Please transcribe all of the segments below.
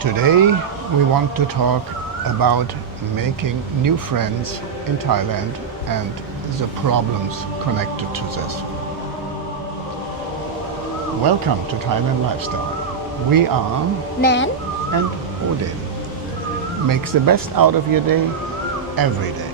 Today we want to talk about making new friends in Thailand and the problems connected to this. Welcome to Thailand Lifestyle. We are Nann and Odin. Make the best out of your day every day.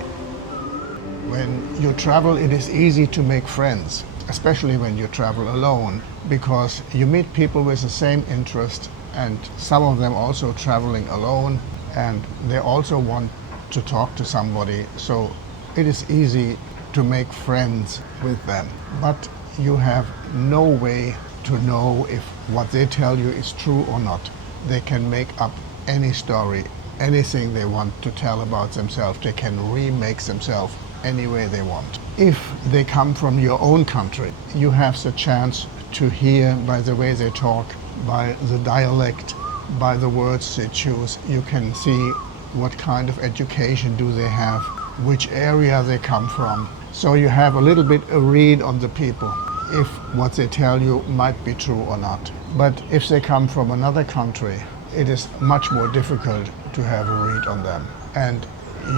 When you travel, it is easy to make friends, especially when you travel alone, because you meet people with the same interest, and some of them also traveling alone, and they also want to talk to somebody, so it is easy to make friends with them. But you have no way to know if what they tell you is true or not. They can make up any story, anything they want to tell about themselves. They can remake themselves any way they want. If they come from your own country, you have the chance to hear by the way they talk, by the dialect, by the words they choose. You can see what kind of education do they have, which area they come from. So you have a little bit a read on the people, if what they tell you might be true or not. But if they come from another country, it is much more difficult to have a read on them. And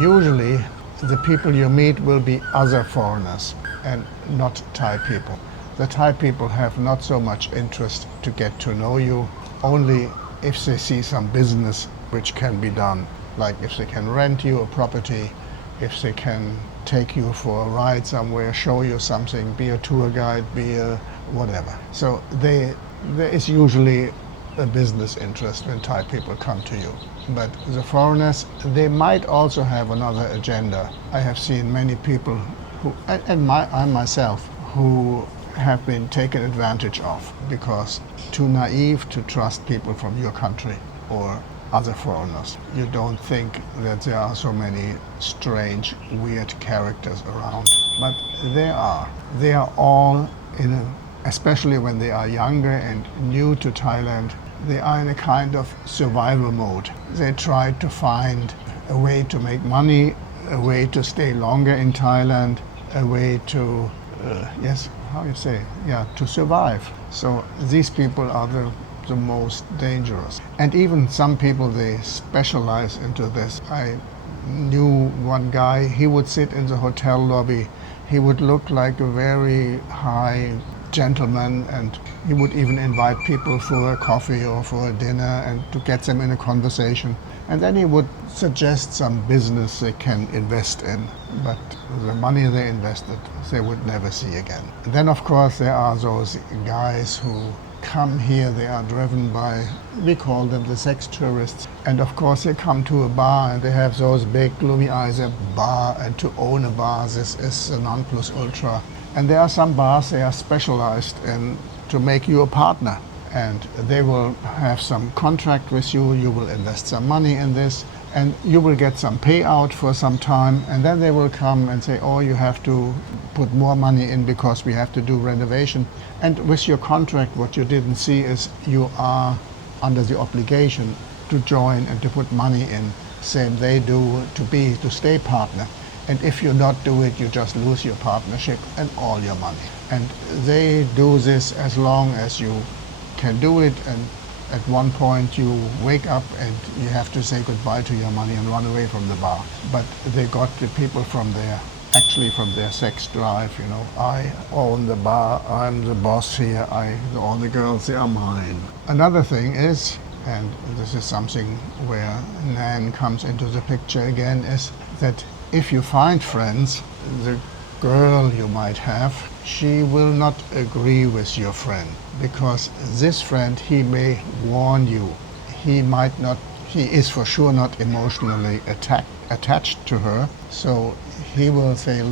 usually the people you meet will be other foreigners and not Thai people. The Thai people have not so much interest to get to know you, only if they see some business which can be done, like if they can rent you a property, if they can take you for a ride somewhere, show you something, be a tour guide, be a whatever. So there is usually a business interest when Thai people come to you. But the foreigners, they might also have another agenda. I have seen many people who, and I myself, who have been taken advantage of because too naive to trust people from your country or other foreigners. You don't think that there are so many strange, weird characters around, but there are. They are all especially when they are younger and new to Thailand, they are in a kind of survival mode. They try to find a way to make money, a way to stay longer in Thailand, a way to, to survive. So these people are the most dangerous. And even some people, they specialize into this. I knew one guy, he would sit in the hotel lobby. He would look like a very high gentleman, and he would even invite people for a coffee or for a dinner and to get them in a conversation. And then he would suggest some business they can invest in, but the money they invested, they would never see again. And then of course there are those guys who come here, they are driven by, we call them the sex tourists, and of course they come to a bar and they have those big gloomy eyes, a bar, and to own a bar, this is the non plus ultra. And there are some bars they are specialized in to make you a partner, and they will have some contract with you, you will invest some money in this, and you will get some payout for some time, and then they will come and say, oh, you have to put more money in because we have to do renovation. And with your contract, what you didn't see is you are under the obligation to join and to put money in, same they do, to stay partner. And if you not do it, you just lose your partnership and all your money. And they do this as long as you can do it, and at one point you wake up and you have to say goodbye to your money and run away from the bar. But they got the people from their sex drive, I own the bar, I'm the boss here, all the girls, they are mine. Another thing is, and this is something where Nann comes into the picture again, is that if you find friends, the girl you might have, she will not agree with your friend, because this friend, he may warn you. He is for sure not emotionally attached to her, so he will say,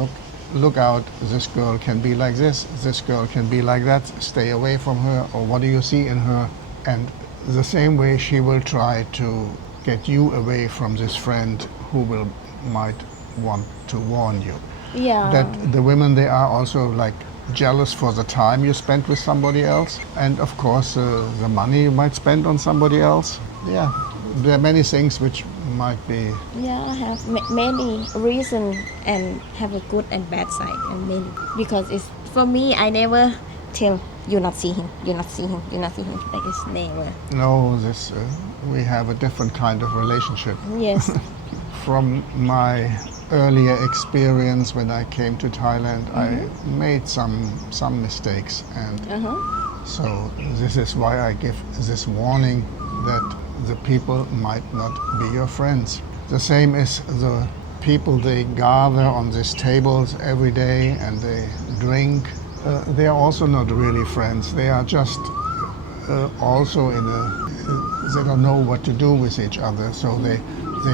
look out, this girl can be like this girl can be like that, stay away from her, or what do you see in her? And the same way she will try to get you away from this friend who might want to warn you. Yeah. That the women, they are also like jealous for the time you spent with somebody else, and of course the money you might spend on somebody else. Yeah, there are many things which might be. Yeah, I have many reasons and have a good and bad side, and many, because it's for me, I never tell you not see him, you not see him, you not see him. Like it's never. No, this we have a different kind of relationship. Yes. From my earlier experience when I came to Thailand, I made some mistakes, and so this is why I give this warning that the people might not be your friends. The same is the people they gather on these tables every day and they drink. They are also not really friends. They are just also they don't know what to do with each other. So they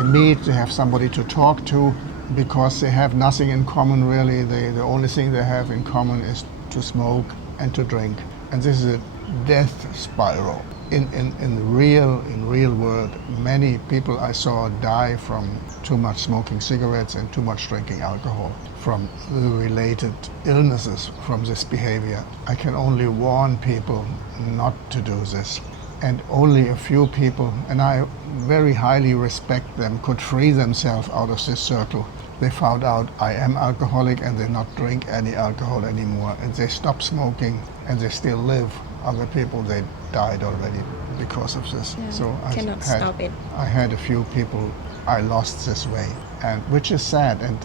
meet, they have somebody to talk to because they have nothing in common really. The only thing they have in common is to smoke and to drink. And this is a death spiral. In real world, many people I saw die from too much smoking cigarettes and too much drinking alcohol, from the related illnesses from this behavior. I can only warn people not to do this. And only a few people, and I very highly respect them, could free themselves out of this circle. They found out I am alcoholic and they not drink any alcohol anymore, and they stop smoking and they still live. Other people, they died already because of this. Yeah, so cannot stop it. I had a few people I lost this way, and which is sad. And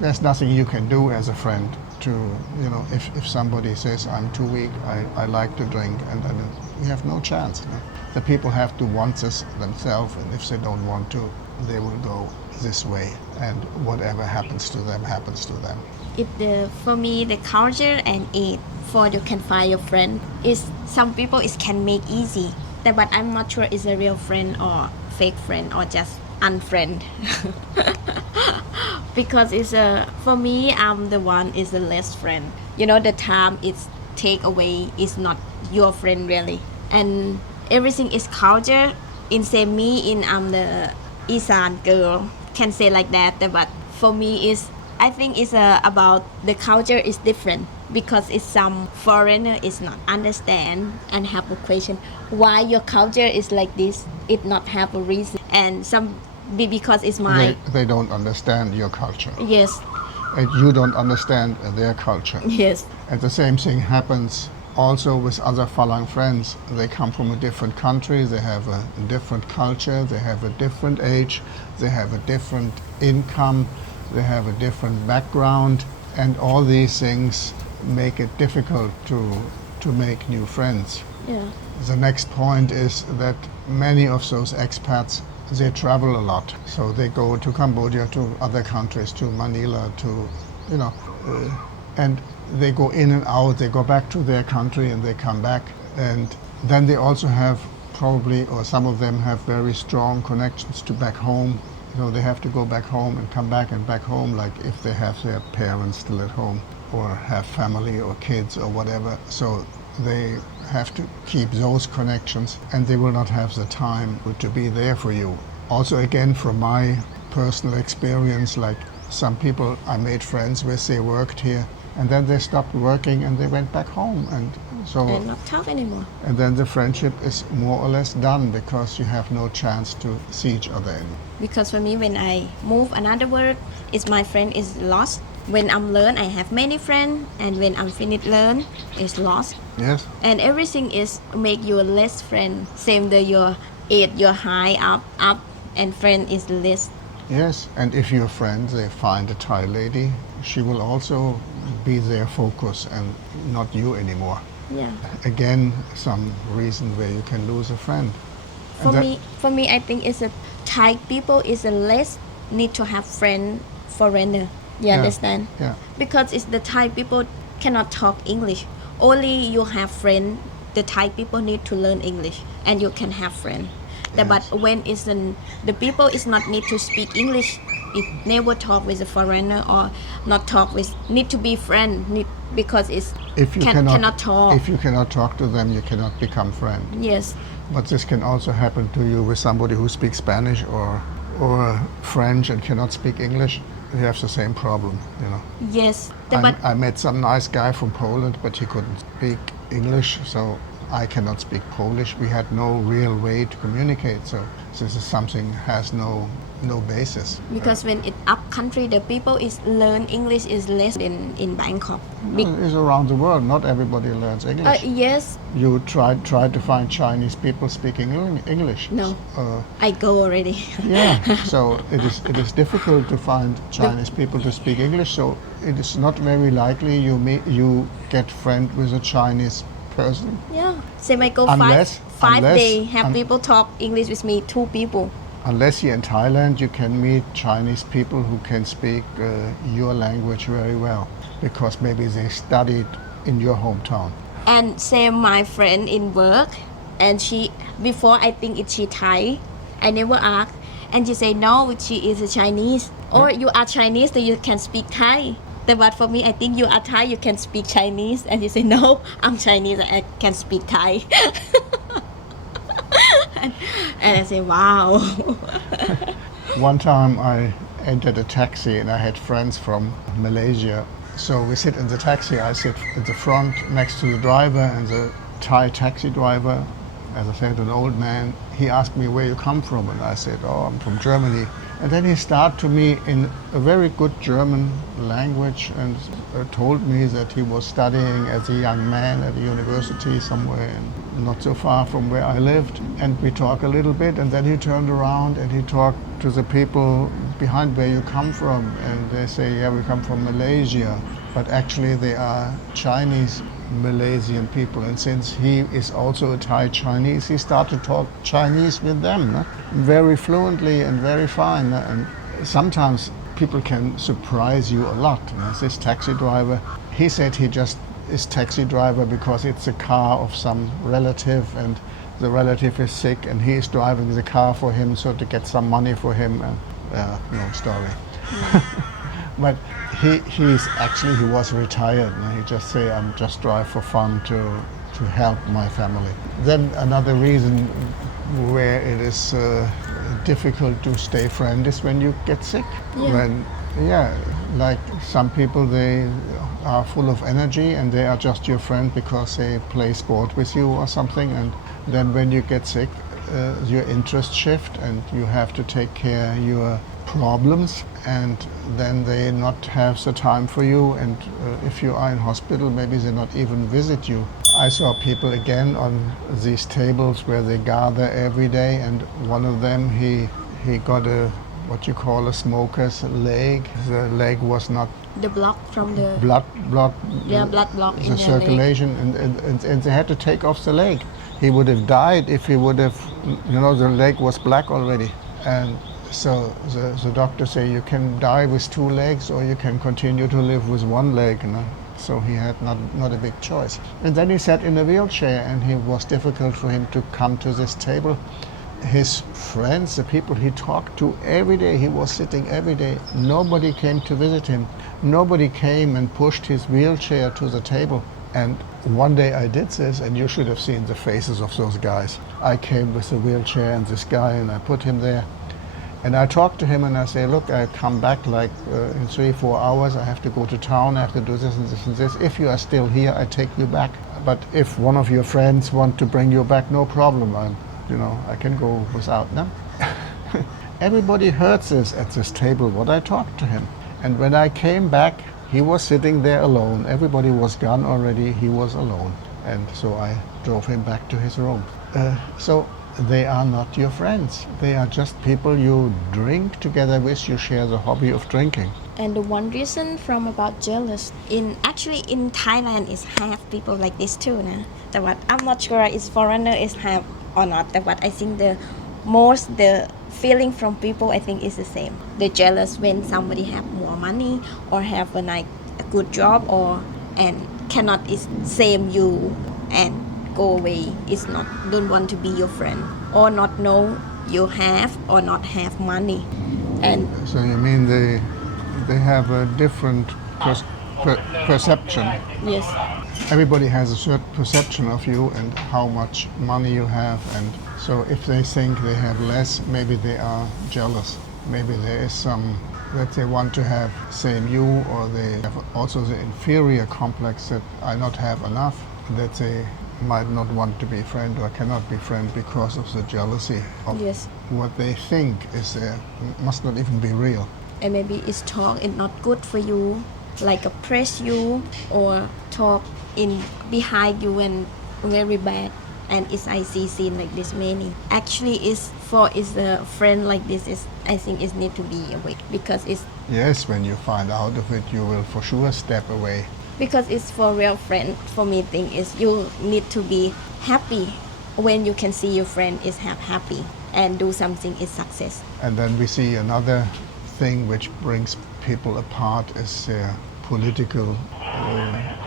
there's nothing you can do as a friend to, if somebody says I'm too weak, I like to drink, and you have no chance. The people have to want this themselves, and if they don't want to, they will go this way, and whatever happens to them happens to them. For me, the culture and age for you can find your friend is some people can make easy, but I'm not sure it's a real friend or fake friend or just unfriend. Because for me, I'm the one is the less friend. The time it's take away is not your friend really, and everything is culture. In me, I'm the Isan girl, can say like that. But for me I think it's about the culture is different, because it's some foreigner is not understand and have a question why your culture is like this. It not have a reason, and some because it's my they don't understand your culture. Yes. And you don't understand their culture. Yes. And the same thing happens also with other Falang friends. They come from a different country, they have a different culture, they have a different age, they have a different income, they have a different background, and all these things make it difficult to make new friends. Yeah. The next point is that many of those expats, they travel a lot. So they go to Cambodia, to other countries, to Manila, and they go in and out, they go back to their country and they come back. And then they also have probably, or some of them have very strong connections to back home. They have to go back home and come back and back home, like if they have their parents still at home or have family or kids or whatever. So they have to keep those connections, and they will not have the time to be there for you. Also, again, from my personal experience, like some people I made friends with, they worked here, and then they stopped working and they went back home, and so And not talk anymore. and then the friendship is more or less done because you have no chance to see each other anymore. Because for me, when I move another work, my friend is lost. When I'm learn, I have many friends, and when I'm finished learn, it's lost. Yes. And everything is make you less friend. Same the your age, your high up, and friend is less. Yes, and if your friend, they find a Thai lady, she will also be their focus and not you anymore. Yeah. Again, some reason where you can lose a friend. For me, I think it's a Thai people is a less need to have friend foreigner. You understand? Yeah. Because it's the Thai people cannot talk English. Only you have friend. The Thai people need to learn English, and you can have friend. Yes. But when the people is not need to speak English, it never talk with a foreigner or not talk with need to be friend because it's If you cannot talk. If you cannot talk to them, you cannot become friend. Yes. But this can also happen to you with somebody who speaks Spanish or French and cannot speak English. You have the same problem. Yes. I met some nice guy from Poland, but he couldn't speak English, so I cannot speak Polish. We had no real way to communicate, so this is something has no no basis. Because when it up country, the people is learn English is less than in Bangkok. It's around the world. Not everybody learns English. Yes. You try to find Chinese people speaking English. No. I go already. Yeah. So it is difficult to find Chinese people to speak English. So it is not very likely you get friend with a Chinese person. Yeah. Same I go Unless- five unless- day have people talk English with me, 2 people. Unless you're in Thailand, you can meet Chinese people who can speak your language very well because maybe they studied in your hometown. And same my friend in work, and she before I think it's she Thai. I never ask, and she say no, she is a Chinese. Or you are Chinese, so you can speak Thai. But for me, I think you are Thai, you can speak Chinese, and you say no, I'm Chinese, I can speak Thai. and I say wow. One time I entered a taxi and I had friends from Malaysia. So we sit in the taxi, I sit at the front next to the driver, and the Thai taxi driver, as I said, an old man, he asked me where you come from, and I said, oh, I'm from Germany. And then he started to me in a very good German language and told me that he was studying as a young man at a university somewhere not so far from where I lived. And we talked a little bit, and then he turned around and he talked to the people behind where you come from. And they say, yeah, we come from Malaysia. But actually they are Chinese Malaysian people. And since he is also a Thai Chinese, he started to talk Chinese with them, no? Very fluently and very fine. And sometimes people can surprise you a lot. This taxi driver, he said he just is taxi driver because it's a car of some relative and the relative is sick and he is driving the car for him so to get some money for him. And no story. But he was retired. And he just say, I'm just drive for fun to help my family. Then another reason where it is difficult to stay friend is when you get sick. Like some people, they are full of energy and they are just your friend because they play sport with you or something. And then when you get sick, your interest shift and you have to take care of your problems, and then they not have the time for you. And if you are in hospital, maybe they not even visit you. I saw people again on these tables where they gather every day, and one of them, he got what you call a smoker's leg. The leg was not The block from the blood blood block in the the circulation, and they had to take off the leg. He would have died if he would have, the leg was black already. And so the doctor say you can die with 2 legs or you can continue to live with 1 leg. So he had not a big choice. And then he sat in a wheelchair and it was difficult for him to come to this table. His friends, the people he talked to every day, he was sitting every day. Nobody came to visit him. Nobody came and pushed his wheelchair to the table. And one day I did this, and you should have seen the faces of those guys. I came with the wheelchair and this guy, and I put him there. And I talked to him and I say, look, I come back like in 3-4 hours. I have to go to town. I have to do this and this and this. If you are still here, I take you back. But if one of your friends want to bring you back, no problem. I can go without them. Everybody heard this at this table, what I talked to him. And when I came back, he was sitting there alone. Everybody was gone already. He was alone. And so I drove him back to his room. So they are not your friends. They are just people you drink together with. You share the hobby of drinking. And the one reason from about jealous in Thailand is have people like this too. But I'm not sure if foreigner is have or not. But I think the feeling from people I think is the same. They're jealous when somebody have more money or have a good job and cannot is same you and go away. It's not don't want to be your friend or not know you have or not have money. And so you mean they have a different perception. Yes. Everybody has a certain perception of you and how much money you have, and so if they think they have less, maybe they are jealous. Maybe there is some that they want to have same you, or they have also the inferior complex that I not have enough, that they might not want to be friend or cannot be friend because of the jealousy of Yes. what they think is there, must not even be real. And maybe it's talk is not good for you, like oppress you or talk in behind you and very bad. And it's I see scene like this many. Actually, is a friend like this is I think it need to be away because Yes, when you find out of it, you will for sure step away. it's for real friend. For me, thing is you need to be happy when you can see your friend is happy and do something is success. And then we see another thing which brings people apart is their political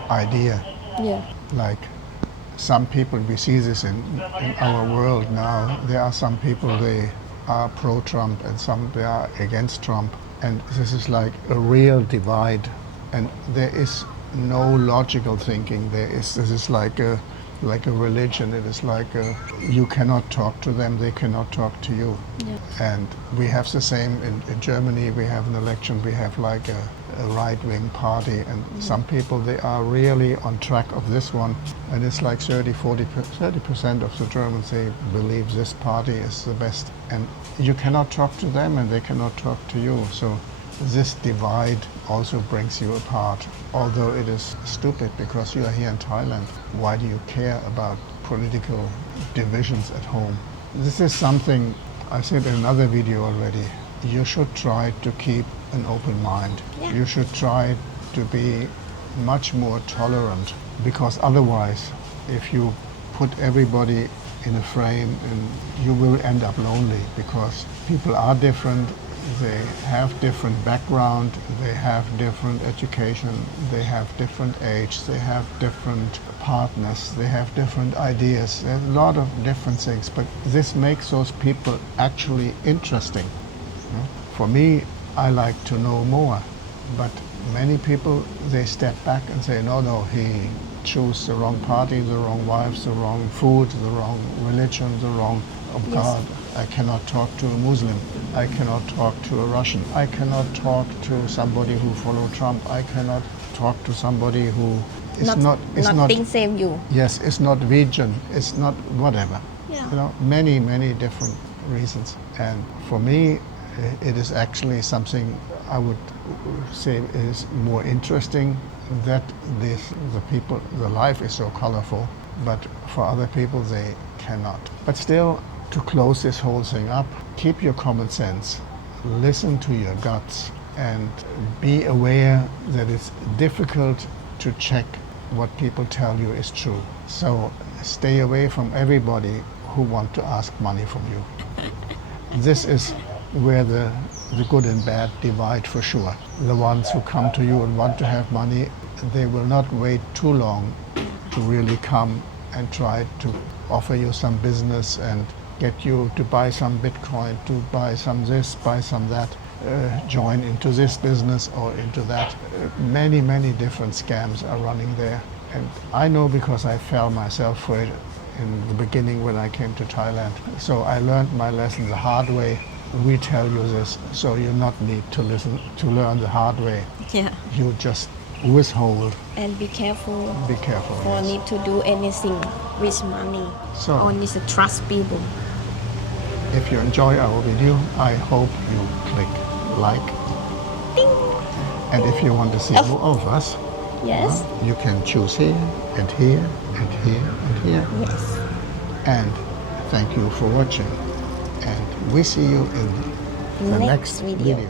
idea. Yeah. Like some people, we see this in our world now, there are some people they are pro-Trump and some they are against Trump. And this is like a real divide, and there is no logical thinking. This is like a religion. It is like you cannot talk to them, they cannot talk to you. Yeah. And we have the same in Germany. We have an election, we have like a right-wing party, and some people, they are really on track of this one, and it's like 30% of the Germans, they believe this party is the best, and you cannot talk to them and they cannot talk to you. So this divide also brings you apart, although it is stupid because you are here in Thailand. Why do you care about political divisions at home? This is something I said in another video already. You should try to keep an open mind. Yeah. You should try to be much more tolerant, because otherwise, if you put everybody in a frame, and you will end up lonely, because people are different, they have different background, they have different education, they have different age, they have different partners, they have different ideas. There's a lot of different things, but this makes those people actually interesting. For me, I like to know more, but many people, they step back and say, no, he chose the wrong party, the wrong wives, the wrong food, the wrong religion, the wrong God. I cannot talk to a Muslim. I cannot talk to a Russian. I cannot talk to somebody who follows Trump. I cannot talk to somebody who is not think same you. Yes, it's not vegan, it's not whatever. Yeah. Many different reasons. And for me, it is actually something I would say is more interesting, that the life is so colorful, but for other people they cannot. But still, to close this whole thing up, keep your common sense, listen to your guts, and be aware that it's difficult to check what people tell you is true. So stay away from everybody who want to ask money from you. This is where the good and bad divide for sure. The ones who come to you and want to have money, they will not wait too long to really come and try to offer you some business and get you to buy some Bitcoin, to buy some this, buy some that, join into this business or into that. Many different scams are running there. And I know because I fell myself for it in the beginning when I came to Thailand. So I learned my lesson the hard way. We tell you this, so you not need to learn the hard way. Yeah. You just withhold. And be careful. Be careful. For Yes. need to do anything with money. So, only to trust people. if you enjoy our video, I hope you click like. Ding. And if you want to see more of us, Yes. you can choose here and here and here and here. Yes. And thank you for watching. And we see you in the Next next video. video.